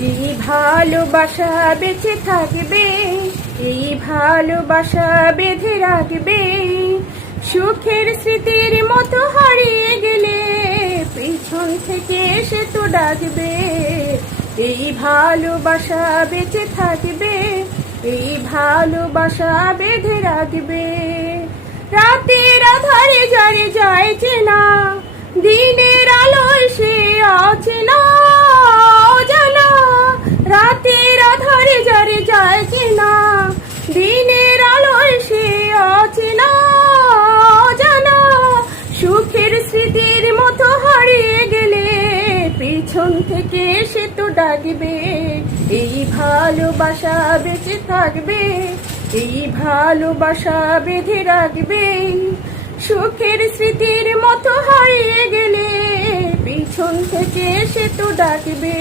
এই ভালোবাসা বেঁচে থাকবে, এই ভালোবাসা বেঁধে রাখবে। সুখের স্মৃতির মতো হারিয়ে গেলে পিছন থেকে এসে তো ডাকবে। এই ভালোবাসা বেঁচে থাকবে, এই ভালোবাসা বেঁধে রাখবে। রাতের আধারে যারে যায় চেনা, দিনের আলোয় সে আছে না জানা। রাতের আধারে যারে যায় চেনা, দিনের আলোয় সে আছে না জানা। সুখের স্মৃতির মতো হারিয়ে গেলে পিছন থেকে সে তো ডাকবে। এই ভালোবাসা বেঁচে থাকবে, এই ভালোবাসা বেঁধে রাখবে। সুখের স্মৃতির মতো হারিয়ে গেলে পিছন থেকে সে তো ডাকবে।